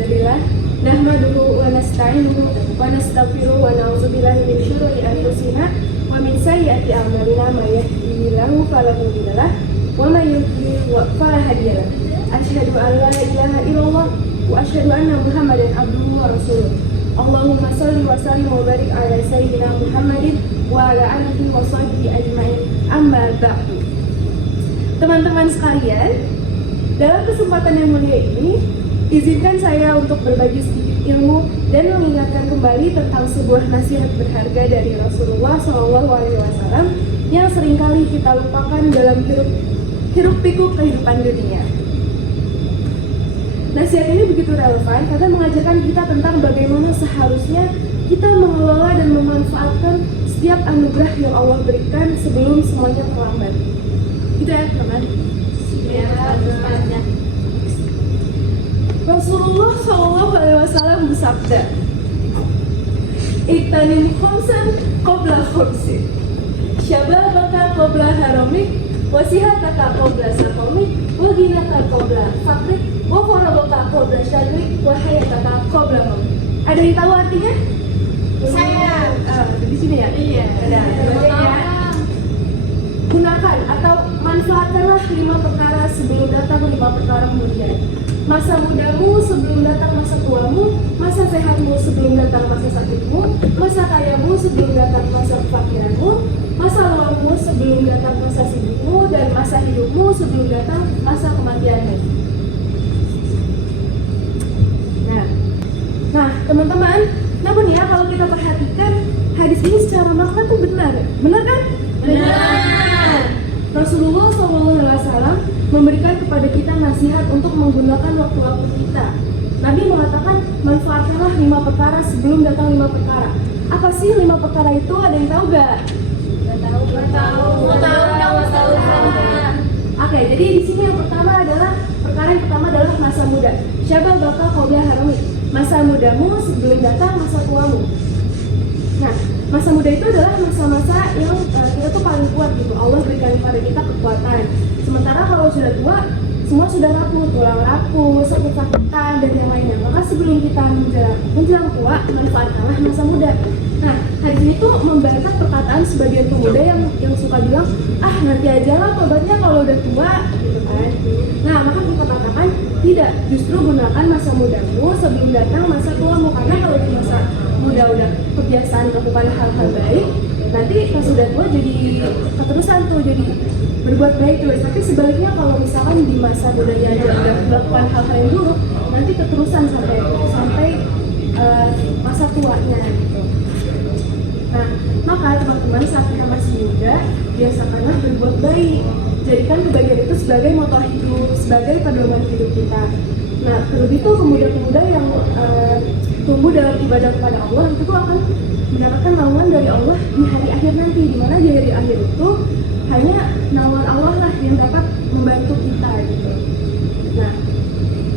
alhamdulillah nahmaduhu wa nasta'inuhu wa nastaghfiruhu wa na'udzubillahi min syururi anfusina wa min sayyiati a'malina may yahdihillahu fala mudilla lahu wa may yudlil fala hadiya lahu. Asyhadu an la ilaha illallah wa asyhadu anna Muhammadan abduhu wa rasuluh. Allahumma shalli wa sallim wa barik ala sayyidina Muhammadin wa ala alihi wa sahbihi ajma'in. Amma ba'du. Teman-teman sekalian, dalam kesempatan yang mulia ini, izinkan saya untuk berbagi sedikit ilmu dan mengingatkan kembali tentang sebuah nasihat berharga dari Rasulullah SAW yang seringkali kita lupakan dalam hiruk-pikuk kehidupan dunia. Nasihat ini begitu relevan karena mengajarkan kita tentang bagaimana seharusnya kita mengelola dan memanfaatkan setiap anugerah yang Allah berikan sebelum semuanya terlambat. Gitu ya, teman? Rasulullah SAW bersabda, "Iktanim khamsan qabla khamsin, syababaka qabla haramik, wasihataka qabla saqamik, wa ghinaka qabla faqrik, wa faragaka qabla syagrik, wa hayataka qabla maut." Ada yang tahu artinya? Saya di sini ya? Iya. Ada. Gunakan atau manfaatkanlah 5 perkara sebelum datang 5 perkara kemudian. Masa mudamu sebelum datang masa tuamu, masa sehatmu sebelum datang masa sakitmu, masa kayamu sebelum datang masa kefakiranmu, masa luangmu sebelum datang masa sibukmu, dan masa hidupmu sebelum datang masa kematianmu. Nah, teman-teman, namun ya kalau kita perhatikan hadis ini secara makna tuh benar kan? Benar. Rasulullah SAW memberikan kepada kita nasihat untuk menggunakan waktu-waktu kita. Nabi mengatakan, manfaatkanlah 5 perkara sebelum datang 5 perkara. Apa sih 5 perkara itu? Ada yang tahu gak? Gak tahu. Oke, jadi di sini yang pertama adalah masa muda. Syabab bakal qabla haramik. Masa mudamu sebelum datang masa tuamu. Nah, masa muda itu adalah masa-masa yang kita tuh paling kuat gitu. Allah berikan kepada kita kekuatan. Sementara kalau sudah tua, semua sudah rapuh, tulang rapuh, sakit-sakitan, dan yang lainnya. Maka sebelum kita menjelang tua, manfaatkanlah masa muda. Nah, hadis ini tuh membantah perkataan sebagian pemuda yang suka bilang, nanti aja lah tobatnya kalau udah tua, gitu kan. Nah, maka kita katakan, tidak, justru gunakan masa mudamu sebelum datang masa tuamu. Karena kalau di masa muda udah kebiasaan melakukan hal-hal baik, nanti pas sudah tua jadi keterusan tuh, jadi berbuat baik terus. Tapi sebaliknya kalau misalkan di masa mudanya aja udah melakukan hal-hal yang buruk, nanti keterusan sampai masa tuanya gitu. Nah, maka teman-teman saat kita masih muda, biasakanlah berbuat baik. Jadikan kebaikan itu sebagai moto hidup, sebagai pedoman hidup kita. Nah, terlebih tuh pemuda-pemuda yang tumbuh dalam ibadah kepada Allah, itu tuh akan mendapatkan naungan dari Allah di hari akhir nanti. Dimana di hari akhir itu hanya naungan Allah lah yang dapat membantu kita gitu. Nah,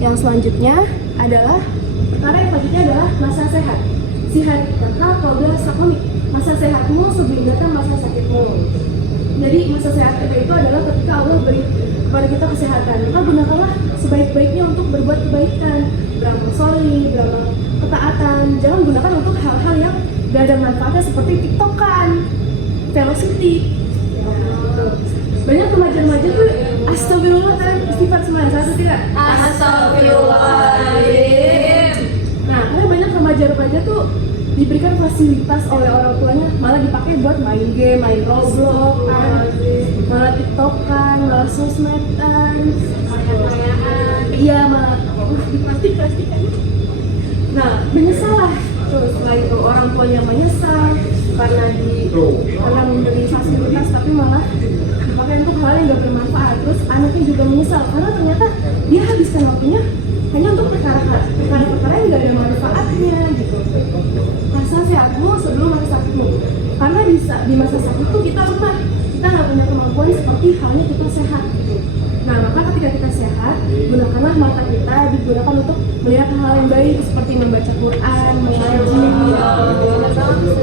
yang selanjutnya adalah masa sehat. Sihat kata qabla saqamik. Masa sehatmu sebelum datang masa sakitmu. Jadi masa sehat kita itu adalah ketika Allah beri kepada kita kesehatan. Maka gunakanlah sebaik-baiknya untuk berbuat kebaikan, beramal sholih, beramal ketaatan. Jangan gunakan untuk hal-hal yang gak ada manfaatnya seperti TikTokan, velocity. Banyak remaja-remaja tuh astagfirullah kan istighfar semuanya. Satu tidak? Astagfirullahaladzim. Nah, karena banyak remaja-remaja tuh diberikan fasilitas oleh orang tuanya malah dipakai buat main game, main Roblox, malah TikTokan, malah sosmedan, iya malah plastik-plastikan. Nah, menyesal lah. Terus setelah itu orang tuanya menyesal karena memberi fasilitas tapi malah dipakai untuk hal yang gak bermanfaat. Terus anaknya juga menyesal karena ternyata dia habiskan waktunya hanya untuk perkara-perkara yang gak ada manfaatnya gitu. Masa sehatmu sebelum masa sakitmu. Karena di masa sakit itu kita lemah, kita gak punya kemampuan seperti halnya kita sehat gitu. Nah, maka ketika kita sehat, gunakanlah mata kita digunakan untuk melihat hal yang baik seperti membaca Quran, mengaji.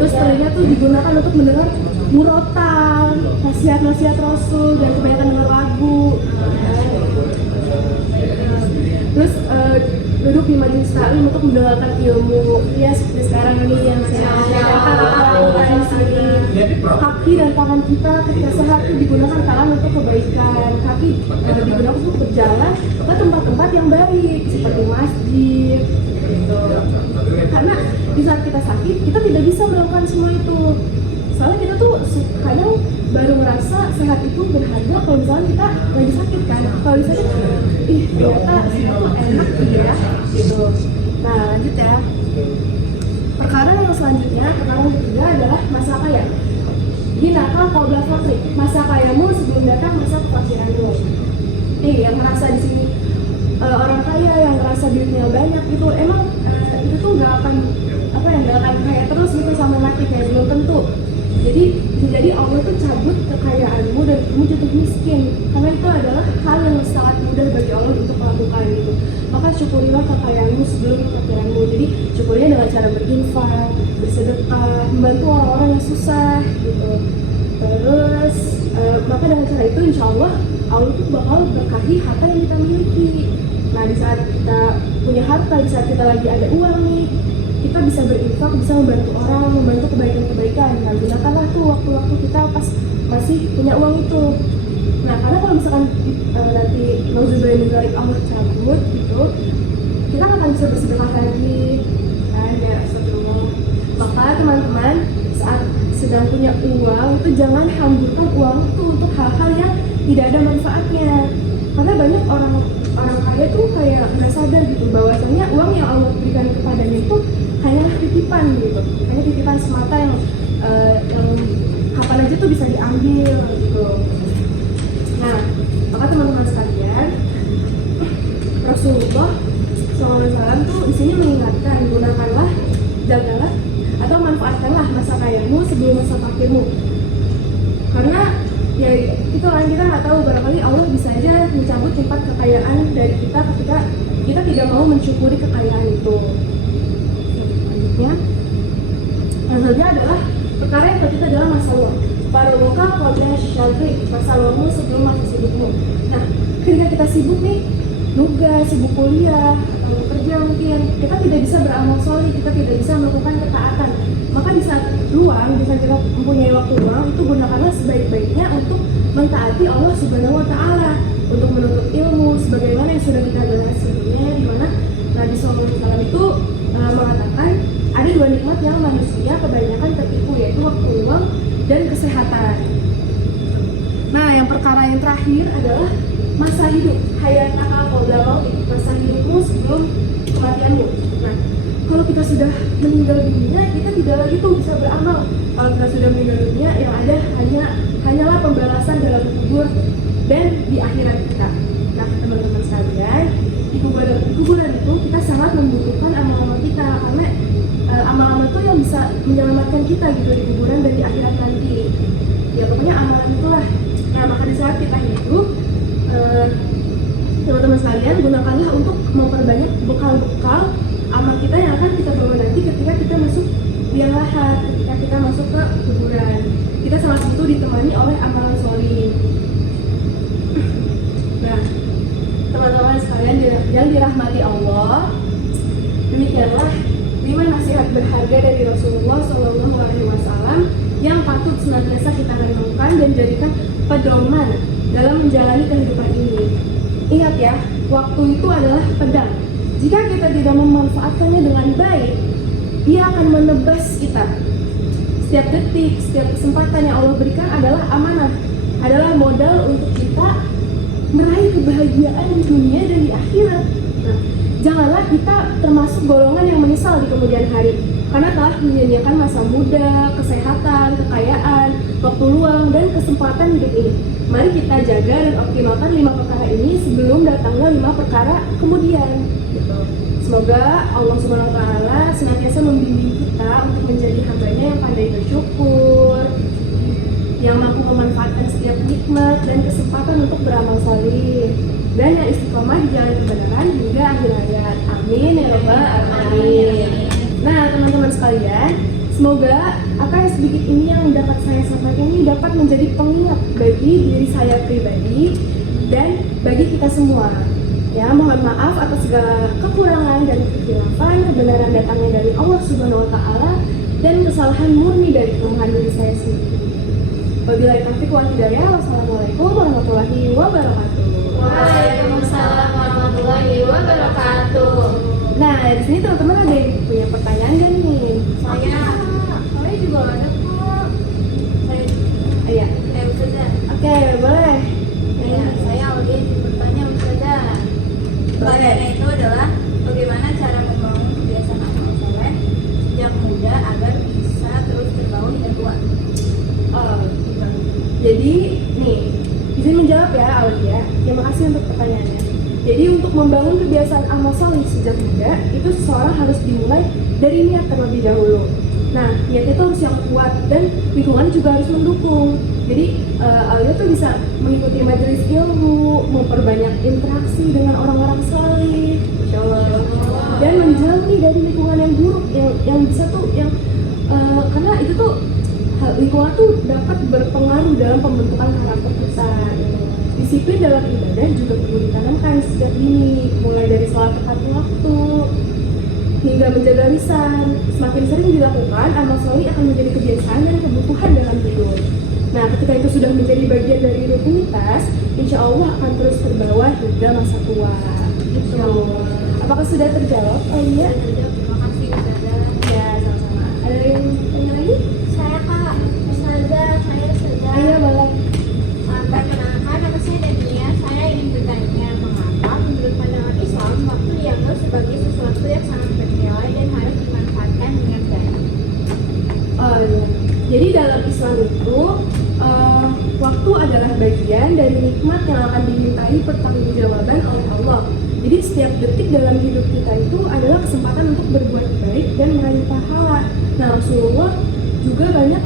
Terus telinga tuh digunakan untuk mendengar murotal, nasihat-nasihat Rasul, dan kebanyakan dengar lagu. Terus duduk di majelis taklim untuk mendengarkan ilmu. Ya seperti sekarang ini yang saya lakukan di sini. Kaki dan tangan kita ketika sehat itu digunakan tangan untuk kebaikan, kaki digunakan untuk berjalan ke tempat-tempat yang baik seperti masjid gitu. Karena di saat kita sakit kita tidak bisa melakukan semua itu. Soalnya kita tuh kadang baru merasa sehat itu berharga kalau misalnya kita lagi sakit kan. Kalau lagi sakit, ternyata semua tuh enak ya gitu. Nah lanjut ya. Perkara yang selanjutnya, perkara yang ketiga adalah masa kaya. Ginaka qabla fakri, masa kayamu sebelum datang masa kefakiranmu. Yang merasa di sini orang kaya yang merasa duitnya banyak itu emang itu tuh nggak akan kaya terus gitu sampai mati, kayak belum tentu. Jadi Allah tuh cabut kekayaanmu dan kamu jatuh miskin, karena itu adalah hal yang sangat mudah bagi Allah untuk melakukan gitu. Maka syukurilah kekayaanmu sebelum kefakiranmu. Jadi syukurinya dengan cara berinfak, bersedekah, membantu orang-orang yang susah gitu. Terus maka dengan cara itu insya Allah tuh bakal berkahi harta yang kita miliki. Nah di saat kita punya harta, di saat kita lagi ada uang nih, kita bisa berinfak, bisa membantu orang, membantu kebaikan-kebaikan. Nah gunakanlah tuh waktu-waktu kita pas masih punya uang itu. Nah karena kalau misalkan nanti nauzubillah min dzalik Allah cabut gitu, kita nggak akan bisa bersedekah lagi kan ya, astagfirullah. Maka teman-teman saat sedang punya uang itu jangan hamburkan uang itu untuk hal-hal yang tidak ada manfaatnya. Karena banyak orang kaya tuh kayak nggak sadar gitu bahwasanya uang yang Allah berikan kepadanya itu hanyalah titipan gitu, hanya titipan semata yang kapan aja tuh bisa diambil gitu. Nah maka teman-teman sekalian, Rasulullah SAW tuh di sini mengingatkan, gunakanlah, jagalah atau manfaatkanlah masa kayamu sebelum masa fakirmu. Karena ya itu kan kita nggak tahu, barangkali Allah bisa aja mencabut tempat kekayaan dari kita ketika kita tidak mau mensyukuri kekayaan itu. Selanjutnya adalah perkara yang ketiga adalah masa luang. Faruqa qabla syagri, masa luangmu sebelum masa sibukmu. Nah ketika kita sibuk nih, nugas, sibuk kuliah, kerja mungkin, kita tidak bisa beramal soleh, kita tidak bisa melakukan ketaatan. Maka di saat luang, di saat kita mempunyai waktu luang, itu gunakanlah sebaik-baiknya untuk mentaati Allah Subhanahu Wa Taala, untuk menuntut ilmu, sebagaimana yang sudah kita bahas sebelumnya, di mana Nabi SAW itu mengatakan ada dua nikmat yang manusia kebanyakan tertipu, yaitu waktu luang dan kesehatan. Nah, yang perkara yang terakhir adalah masa hidup, hayat akal qabla mautik, masa hidupmu sebelum kematianmu. Nah, kalau kita sudah meninggal dunia, kita tidak lagi tuh bisa beramal. Kalau kita sudah meninggal dunia, yang ada hanyalah pembalasan dalam kubur dan di akhirat kita. Nah, teman-teman sekalian, di kuburan itu kita sangat membutuhkan amal-amal kita, karena amal-amal itu yang bisa menyelamatkan kita gitu di kuburan dan di akhirat nanti. Ya pokoknya amalan itulah. Nah, maka di saat kita hidup, teman-teman sekalian, gunakanlah untuk memperbanyak bekal-bekal amal kita yang akan kita bawa nanti ketika kita masuk liang lahat, ketika kita masuk ke kuburan. Kita sangat butuh ditemani oleh amalan sholih. Nah, teman-teman sekalian yang dirahmati Allah, demikianlah 5 nasihat berharga dari Rasulullah SAW yang patut senantiasa kita renungkan dan jadikan pedoman dalam menjalani kehidupan ini. Ingat ya, waktu itu adalah pedang. Jika kita tidak memanfaatkannya dengan baik, dia akan menebas kita. Setiap detik, setiap kesempatan yang Allah berikan adalah amanah, adalah modal untuk kita meraih kebahagiaan di dunia dan di akhirat. Nah, janganlah kita termasuk golongan yang menyesal di kemudian hari, karena telah menyia-nyiakan masa muda, kesehatan, kekayaan, waktu luang, dan kesempatan hidup ini. Mari kita jaga dan optimalkan 5 perkara ini sebelum datangnya 5 perkara kemudian. Gitu. Semoga Allah Subhanahu Wa Taala senantiasa membimbing kita untuk menjadi hambanya yang pandai bersyukur, yang mampu memanfaatkan setiap nikmat dan kesempatan untuk beramal saleh, dan yang istiqomah di jalan kebenaran hingga akhir hayat. Amin ya rabbal alamin. Nah, teman-teman sekalian, semoga apa yang sedikit ini yang dapat saya sampaikan ini dapat menjadi pengingat bagi diri saya pribadi dan bagi kita semua. Ya, mohon maaf atas segala kekurangan dan kekhilafan. Kebenaran datangnya dari Allah Subhanahu wa taala dan kesalahan murni dari kelemahan diri saya sendiri. Wabillahi taufiq wal hidayah. Wassalamualaikum warahmatullahi wabarakatuh. Waalaikumsalam warahmatullahi wabarakatuh. Nah, di sini teman-teman ada yang punya pertanyaan gak nih? Saya juga ada kok. Iya. Ustazah. Oke, boleh. Ya, saya Audi bertanya Ustazah. Pertanyaannya itu adalah bagaimana cara membangun kebiasaan amal soleh sejak muda agar bisa terus terbangun hingga tua. Jadi, nih, izin menjawab ya, Aulia. Terima kasih untuk pertanyaannya. Jadi, untuk membangun kebiasaan amal soleh sejak muda, itu seseorang harus dimulai dari niat terlebih dahulu. Nah, niat itu harus yang kuat dan lingkungan juga harus mendukung. Jadi, Aulia tuh bisa mengikuti majelis ilmu, memperbanyak interaksi dengan orang-orang saleh, Masya Allah, dan menjauhi dari lingkungan yang buruk, yang bisa tuh, karena itu tuh lingkungan tuh dapat berpengaruh dalam pembentukan karakter kita. Disiplin dalam ibadah juga perlu ditanamkan sejak dini, mulai dari sholat tepat waktu hingga menjaga lisan. Semakin sering dilakukan, amal soleh akan menjadi kebiasaan dan kebutuhan dalam hidup. Nah, ketika itu sudah menjadi bagian dari rutinitas, insya Allah akan terus terbawa hingga masa tua. Insya Allah. Apakah sudah terjawab? Oh iya. Terima kasih Ustazah. Ya, sama-sama. Ada yang tanya lagi? Saya Kak, Ustazah, saya Ustazah. Ayo, boleh. Perkenalkan, nama saya Dania. Saya ingin bertanya mengapa menurut pandangan Islam waktu dianggap sebagai sesuatu yang sangat bernilai dan harus dimanfaatkan dengan baik. Oh, iya. Jadi dalam Islam itu waktu adalah bagian dari nikmat yang akan dimintai pertanggungjawaban oleh Allah. Jadi setiap detik dalam hidup kita itu adalah kesempatan untuk berbuat baik dan meraih pahala. Nah, Rasulullah juga banyak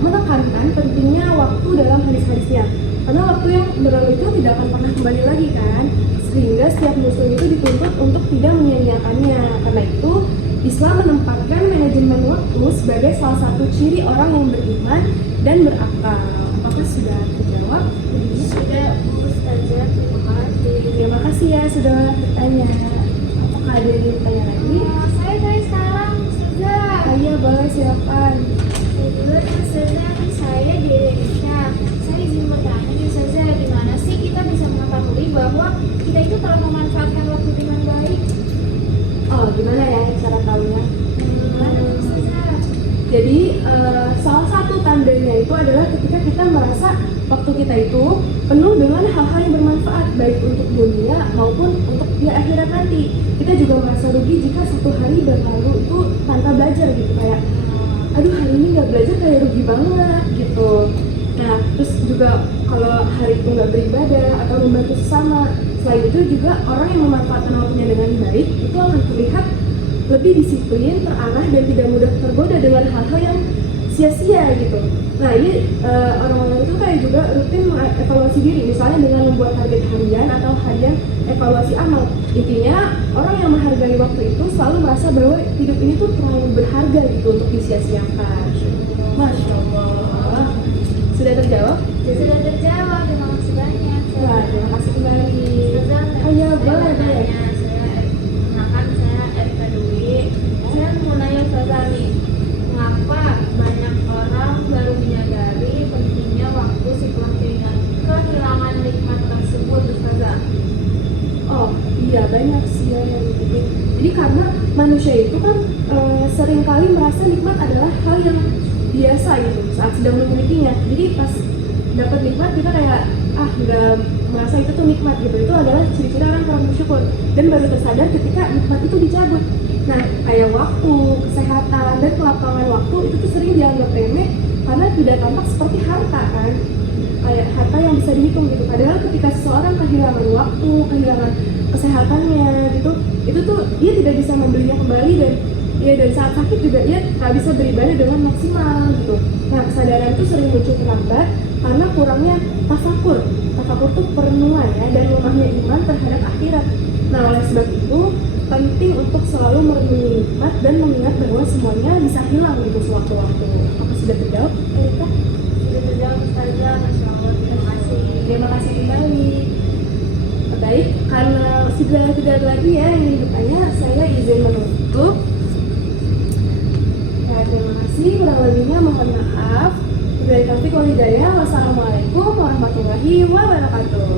menekankan pentingnya waktu dalam hadis-hadisnya. Karena waktu yang berlalu itu tidak akan pernah kembali lagi kan. Sehingga setiap muslim itu dituntut untuk tidak menyia-nyiakannya. Karena itu Islam menempatkan manajemen waktu sebagai salah satu ciri orang yang beriman dan berakal. Apakah sudah terjawab? Sudah, Ustazah, terima kasih. Terima kasih ya sudah bertanya. Apakah ada yang bertanya lagi? Saya dari sekarang, Ustazah. Iya, boleh, silakan. Saya dulu Ustazah, kan saya di Indonesia. Saya izin bertanya nih Ustazah, gimana sih kita bisa mengetahui bahwa kita itu telah memanfaatkan waktu dengan baik? Oh, gimana ya cara tahunya? Gimana Ustazah? Jadi salah satu tandanya itu adalah ketika kita merasa waktu kita itu penuh dengan hal-hal yang bermanfaat baik untuk dunia maupun untuk di akhirat nanti. Kita juga merasa rugi jika satu hari berlalu itu tanpa belajar gitu, kayak aduh hari ini nggak belajar kayak rugi banget gitu. Nah, terus juga kalau hari itu nggak beribadah atau membantu sesama. Selain itu juga orang yang memanfaatkan waktunya dengan baik itu akan terlihat lebih disiplin, terarah, dan tidak mudah tergoda dengan hal-hal yang sia-sia gitu. Nah, ini orang-orang itu kayak juga rutin mengevaluasi diri, misalnya dengan membuat target harian atau harian evaluasi amal. Intinya, orang yang menghargai waktu itu selalu merasa bahwa hidup ini tuh terlalu berharga gitu untuk disia-siakan. Masya Allah. Sudah terjawab? Sudah terjawab, terima kasih banyak. Wah, terima kasih kembali. Ustazah, Oh iya, saya boleh, mau boleh. nanya. Kenalkan saya Erika Dwi. Saya mau nanya Ustazah nih, mengapa banyak orang baru menyadari pentingnya waktu setelah kehilangan nikmat tersebut, Ustazah? Oh iya, banyak sih ya yang begitu. Jadi karena manusia itu kan seringkali merasa nikmat adalah hal yang biasa gitu saat sedang memilikinya. Jadi pas dapat nikmat kita kayak nggak merasa itu tuh nikmat gitu. Itu adalah ciri-ciri orang kurang bersyukur dan baru tersadar ketika nikmat itu dicabut. Nah, kayak waktu, kesehatan, dan kelapangan waktu itu tuh sering dianggap remeh karena tidak tampak seperti harta kan, kayak harta yang bisa dihitung gitu. Padahal ketika seseorang kehilangan waktu, kehilangan kesehatannya gitu, itu tuh dia tidak bisa membelinya kembali, dan saat sakit juga dia nggak bisa beribadah dengan maksimal gitu. Nah, kesadaran itu sering muncul terlambat karena kurangnya tafakur. Tafakur tuh perenungan ya, dan lemahnya iman terhadap akhirat. Nah, oleh sebab itu penting untuk selalu merenungi nikmat dan mengingat bahwa semuanya bisa hilang gitu sewaktu-waktu. Apa sudah terjawab? Sudah terjawab, Ustazah. Masya Allah, terima kasih. Terima kasih kembali. Baik, karena sudah tidak ada lagi ya yang ingin bertanya, saya izin menutup. Ya, terima kasih. Kurang lebihnya mohon maaf. Wassalamualaikum warahmatullahi wabarakatuh.